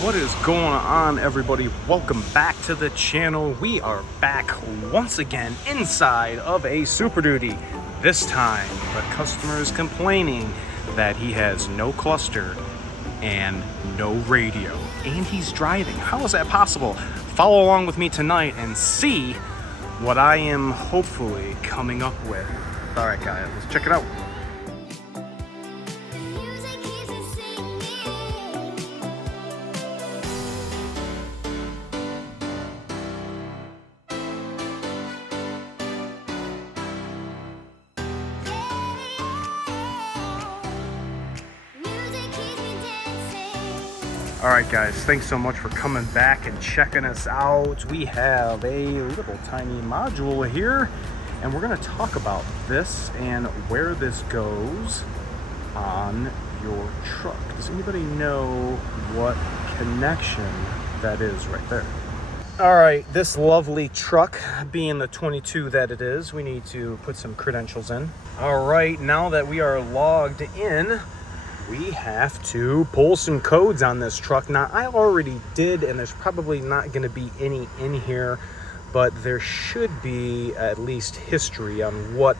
What is going on, everybody? Welcome back to the channel. We are back once again inside of a Super Duty. This time the customer is complaining that he has no cluster and no radio, and he's driving. How is that possible? Follow along with me tonight and see what I am hopefully coming up with. All right, guys, let's check it out. All right, guys, thanks so much for coming back and checking us out. We have a little tiny module here, and we're going to talk about this and where this goes on your truck. Does anybody know what connection that is right there? All right, this lovely truck, being the 22 that it is, we need to put some credentials in. All right, now that we are logged in, we have to pull some codes on this truck. Now, I already did, and there's probably not going to be any in here, but there should be at least history on what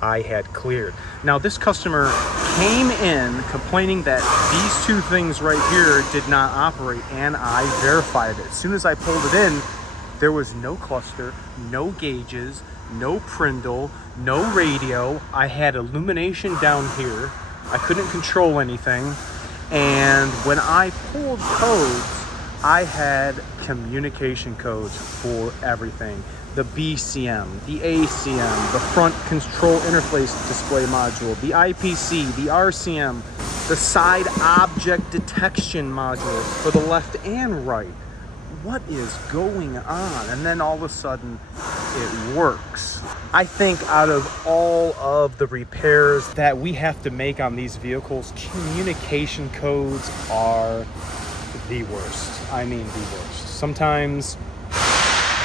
I had cleared. Now, this customer came in complaining that these two things right here did not operate, and I verified it. As soon as I pulled it in, there was no cluster, no gauges, no prindle, no radio. I had illumination down here. I couldn't control anything, and when I pulled codes, I had communication codes for everything. The BCM, the ACM, the front control interface display module, the IPC, the RCM, the side object detection modules for the left and right. What is going on? And then all of a sudden, it works. I think out of all of the repairs that we have to make on these vehicles, communication codes are the worst. I mean, the worst. Sometimes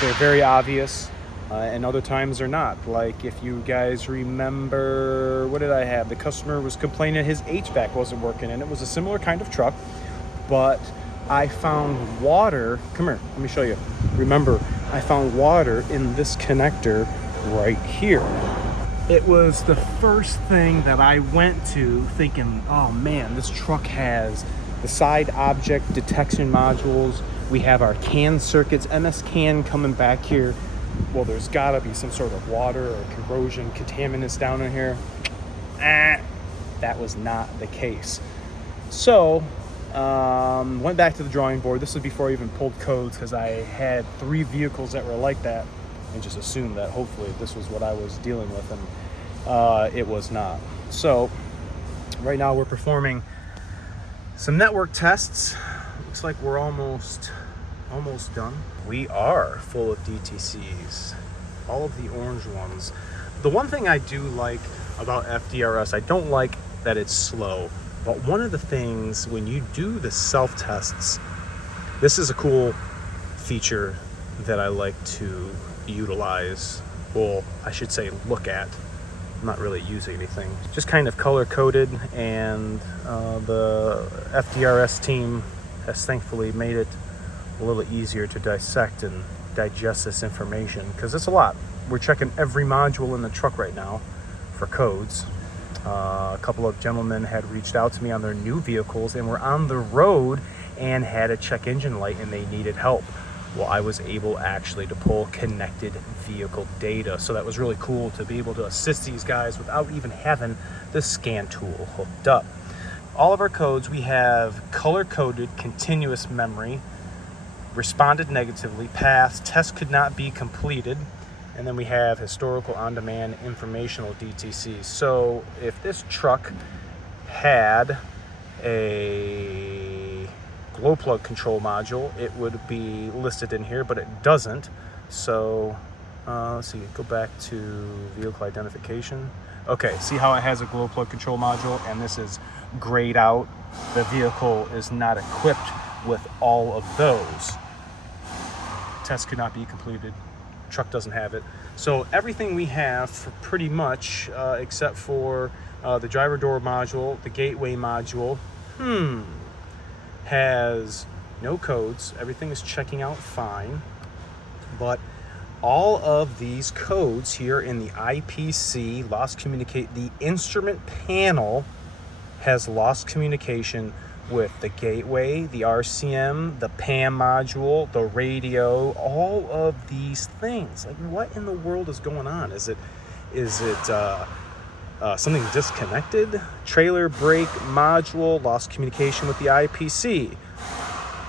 they're very obvious, and other times they're not. Like, if you guys remember, what did I have? The customer was complaining his HVAC wasn't working, and it was a similar kind of truck, but I found water. Come here, let me show you. Remember, I found water in this connector right here. It was the first thing that I went to thinking, oh man, this truck has the side object detection modules. We have our CAN circuits, MS CAN coming back here. Well, there's gotta be some sort of water or corrosion contaminants down in here. That was not the case. So, went back to the drawing board. This was before I even pulled codes, because I had 3 vehicles that were like that and just assumed that hopefully this was what I was dealing with, and it was not. So right now we're performing some network tests. Looks like we're almost done. We are full of DTCs, all of the orange ones. The one thing I do like about FDRS, I don't like that it's slow. But one of the things, when you do the self-tests, this is a cool feature that I like to utilize. Well, I should say look at. I'm not really using anything. Just kind of color-coded, and the FDRS team has thankfully made it a little easier to dissect and digest this information, because it's a lot. We're checking every module in the truck right now for codes. A couple of gentlemen had reached out to me on their new vehicles and were on the road and had a check engine light and they needed help. Well, I was able actually to pull connected vehicle data. So that was really cool to be able to assist these guys without even having the scan tool hooked up. All of our codes, we have color-coded continuous memory, responded negatively, passed, test could not be completed. And then we have historical on-demand informational DTCs. So if this truck had a glow plug control module, it would be listed in here, but it doesn't. So let's see, go back to vehicle identification. Okay, see how it has a glow plug control module, and this is grayed out. The vehicle is not equipped with all of those. Test could not be completed. Truck doesn't have it. So everything we have pretty much, except for the driver door module, the gateway module, has no codes. Everything is checking out fine. But all of these codes here in the IPC lost communicate. The instrument panel has lost communication with the gateway, the RCM, the PAM module, the radio, all of these things. Like, what in the world is going on? Is it something disconnected? Trailer brake module lost communication with the IPC.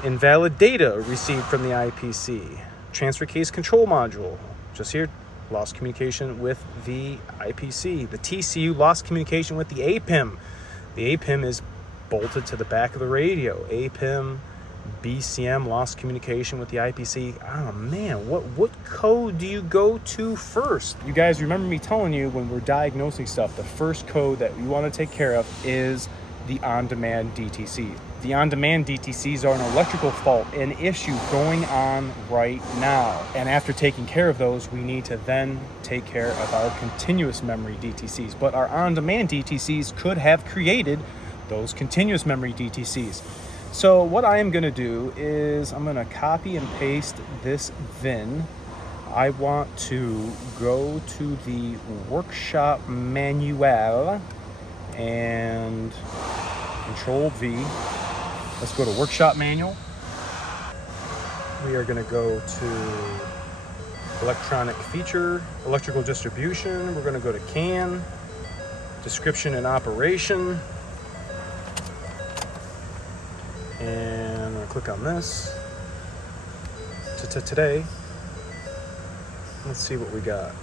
Invalid data received from the IPC. Transfer case control module, just here, lost communication with the IPC. The TCU lost communication with the APIM. The APIM is bolted to the back of the radio. APIM, BCM lost communication with the IPC. Oh man, what code do you go to first? You guys remember me telling you when we're diagnosing stuff, the first code that you want to take care of is the on-demand DTC. The on-demand DTCs are an electrical fault, an issue going on right now. And after taking care of those, we need to then take care of our continuous memory DTCs. But our on-demand DTCs could have created those continuous memory DTCs. So what I am going to do is I'm going to copy and paste this VIN. I want to go to the workshop manual and Control V. Let's go to workshop manual. We are going to go to electronic feature, electrical distribution. We're going to go to CAN, description and operation. And I'm going to click on this. Today. Let's see what we got.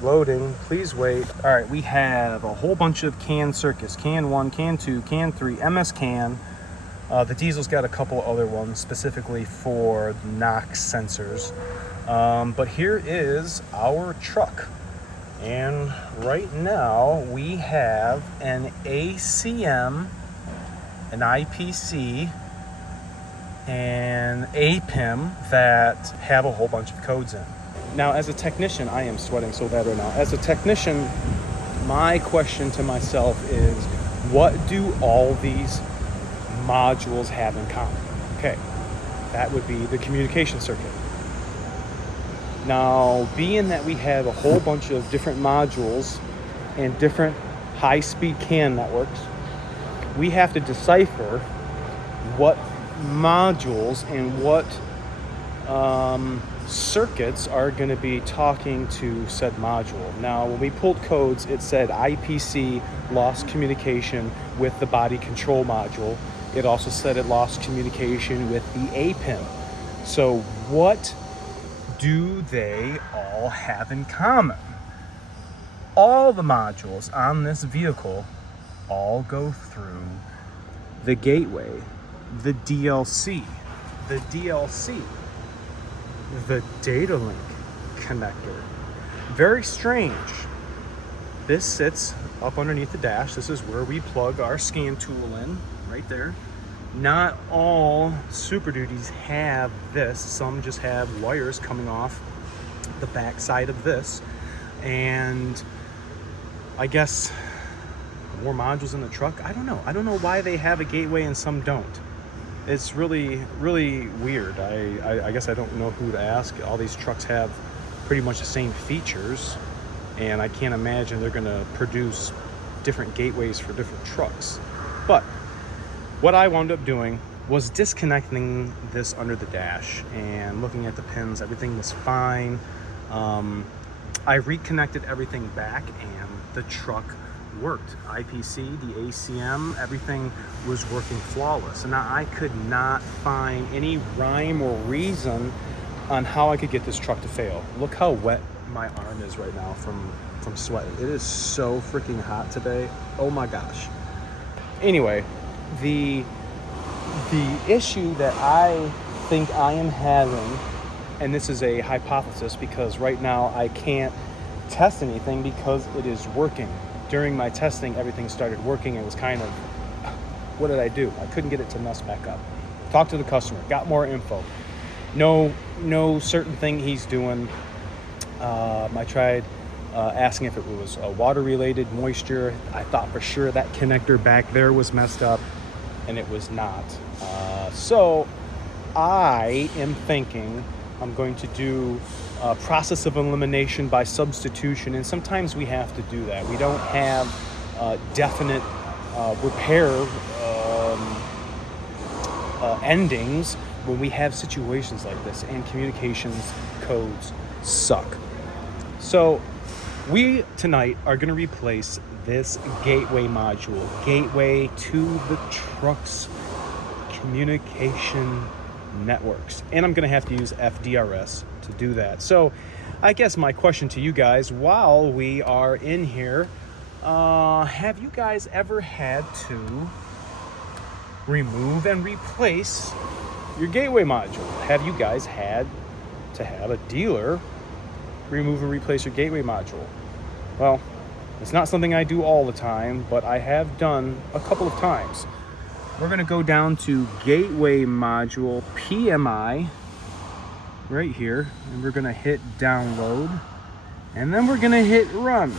Loading, please wait. All right, we have a whole bunch of CAN circuits. CAN 1, CAN 2, CAN 3, MS CAN. The diesel's got a couple other ones specifically for NOx sensors. But here is our truck. And right now we have an ACM, an IPC, and APIM that have a whole bunch of codes in. Now, as a technician, I am sweating so bad right now. As a technician, my question to myself is, what do all these modules have in common? Okay, that would be the communication circuit. Now, being that we have a whole bunch of different modules and different high-speed CAN networks, we have to decipher what modules and what circuits are going to be talking to said module. Now, when we pulled codes, it said IPC lost communication with the body control module. It also said it lost communication with the APIM. So what do they all have in common? All the modules on this vehicle all go through the gateway, the DLC, the data link connector. Very strange. This sits up underneath the dash. This is where we plug our scan tool in, right there. Not all Super Duties have this. Some just have wires coming off the back side of this. And I guess more modules in the truck. I don't know. I don't know why they have a gateway and some don't. It's really, really weird. I guess I don't know who to ask. All these trucks have pretty much the same features, and I can't imagine they're going to produce different gateways for different trucks. But what I wound up doing was disconnecting this under the dash and looking at the pins. Everything was fine. I reconnected everything back, and the truck worked. IPC, the ACM, everything was working flawless. And now I could not find any rhyme or reason on how I could get this truck to fail. Look how wet my arm is right now from sweating. It is so freaking hot today. Oh my gosh. Anyway, the issue that I think I am having, and this is a hypothesis because right now I can't test anything because it is working. During my testing, everything started working. It was kind of, what did I do? I couldn't get it to mess back up. Talked to the customer, got more info. No certain thing he's doing. I tried asking if it was water-related, moisture. I thought for sure that connector back there was messed up, and it was not. So I am thinking I'm going to do a process of elimination by substitution, and sometimes we have to do that. We don't have definite repair endings when we have situations like this, and communications codes suck. So we tonight are going to replace this gateway module, gateway to the truck's communication networks, and I'm going to have to use FDRS to do that. So I guess my question to you guys while we are in here, have you guys ever had to remove and replace your gateway module? Have you guys had to have a dealer remove and replace your gateway module? Well, it's not something I do all the time, but I have done a couple of times. We're going to go down to gateway module PMI right here, and we're going to hit download, and then we're going to hit run.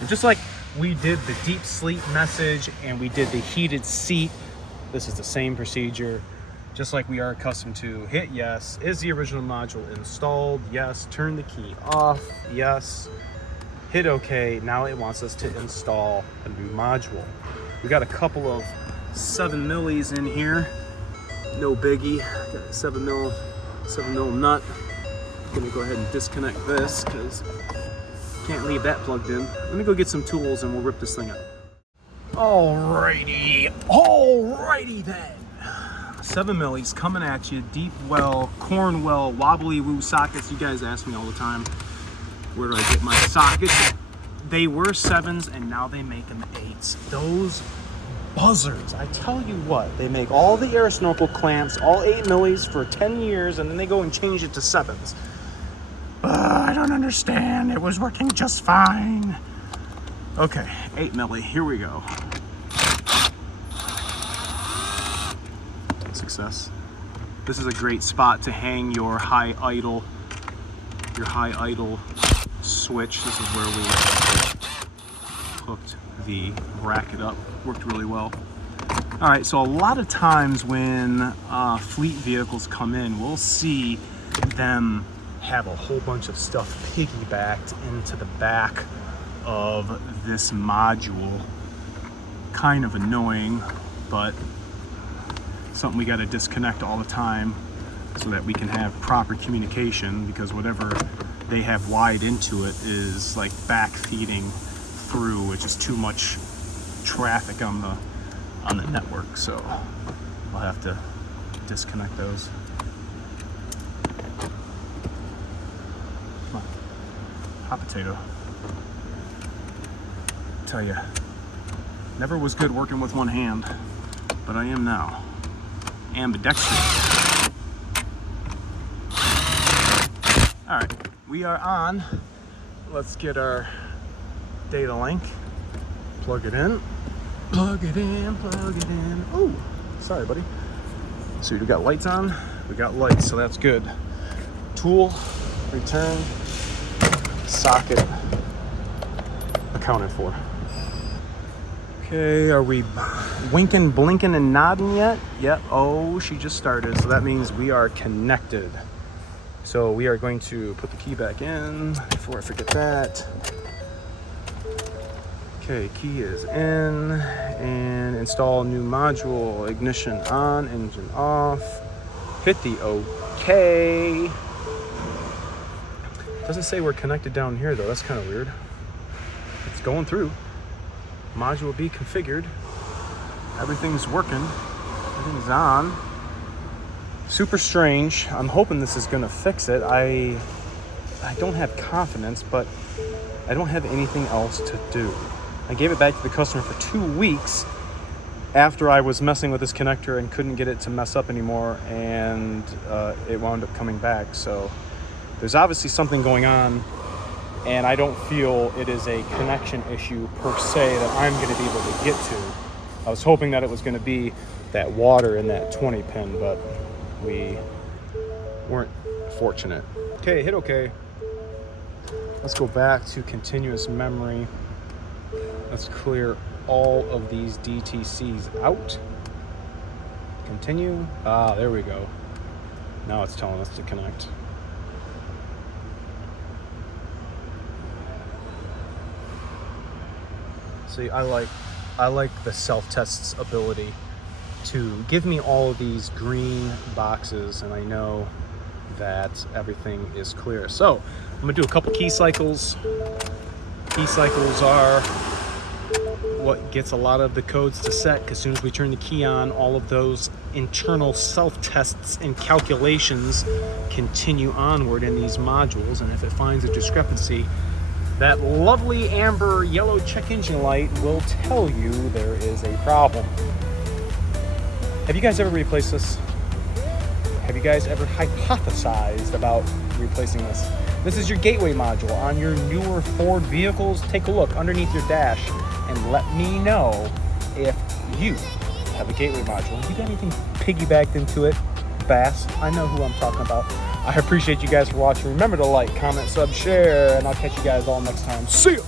And just like we did the deep sleep message and we did the heated seat, this is the same procedure, just like we are accustomed to. Hit yes. Is the original module installed? Yes. Turn the key off? Yes. Hit OK. Now it wants us to install a new module. We got a couple of 7 millis in here. No biggie. Got a 7 mil nut. I'm gonna go ahead and disconnect this because can't leave that plugged in. I'm gonna go get some tools and we'll rip this thing out. Alrighty then. 7 millis coming at you, deep well, corn well, wobbly woo sockets. You guys ask me all the time, where do I get my sockets? They were 7s and now they make them 8s. Those buzzers, I tell you what, they make all the air snorkel clamps, all 8 millis for 10 years, and then they go and change it to 7s. I don't understand. It was working just fine. Okay, 8 milli, here we go. Success. This is a great spot to hang your high idle switch. This is where we hooked the bracket up. Worked really well. All right, so a lot of times when fleet vehicles come in, we'll see them have a whole bunch of stuff piggybacked into the back of this module. Kind of annoying, but something we got to disconnect all the time so that we can have proper communication, because whatever they have wired into it is like back feeding through, which is too much traffic on the network. So I'll have to disconnect those. Come on, hot potato. Tell you, never was good working with one hand, but I am now. Ambidextrous. All right, we are on. Let's get our data link. Plug it in. Plug it in. Plug it in. Oh, sorry, buddy. So we got lights on. We got lights, so that's good. Tool, return, socket, accounted for. Okay, are we winking, blinking, and nodding yet? Yep. Oh, she just started. So that means we are connected. So we are going to put the key back in before I forget that. Okay, key is in, and install new module. Ignition on, engine off. Hit the OK. Doesn't say we're connected down here though. That's kind of weird. It's going through. Module be configured. Everything's working. Everything's on. Super strange. I'm hoping this is gonna fix it. I don't have confidence, but I don't have anything else to do. I gave it back to the customer for 2 weeks after I was messing with this connector and couldn't get it to mess up anymore, and it wound up coming back. So there's obviously something going on, and I don't feel it is a connection issue per se that I'm going to be able to get to. I was hoping that it was going to be that water in that 20 pin, but we weren't fortunate. Okay, hit OK. Let's go back to continuous memory. Let's clear all of these DTCs out. Continue. Ah, there we go. Now it's telling us to connect. See, I like the self-test's ability to give me all of these green boxes, and I know that everything is clear. So I'm gonna do a couple key cycles. Key cycles are what gets a lot of the codes to set, because as soon as we turn the key on, all of those internal self-tests and calculations continue onward in these modules, and if it finds a discrepancy, that lovely amber yellow check engine light will tell you there is a problem. Have you guys ever replaced this? Have you guys ever hypothesized about replacing this? This is your gateway module on your newer Ford vehicles. Take a look underneath your dash and let me know if you have a gateway module. You got anything piggybacked into it? Bass? I know who I'm talking about. I appreciate you guys for watching. Remember to like, comment, sub, share, and I'll catch you guys all next time. See ya!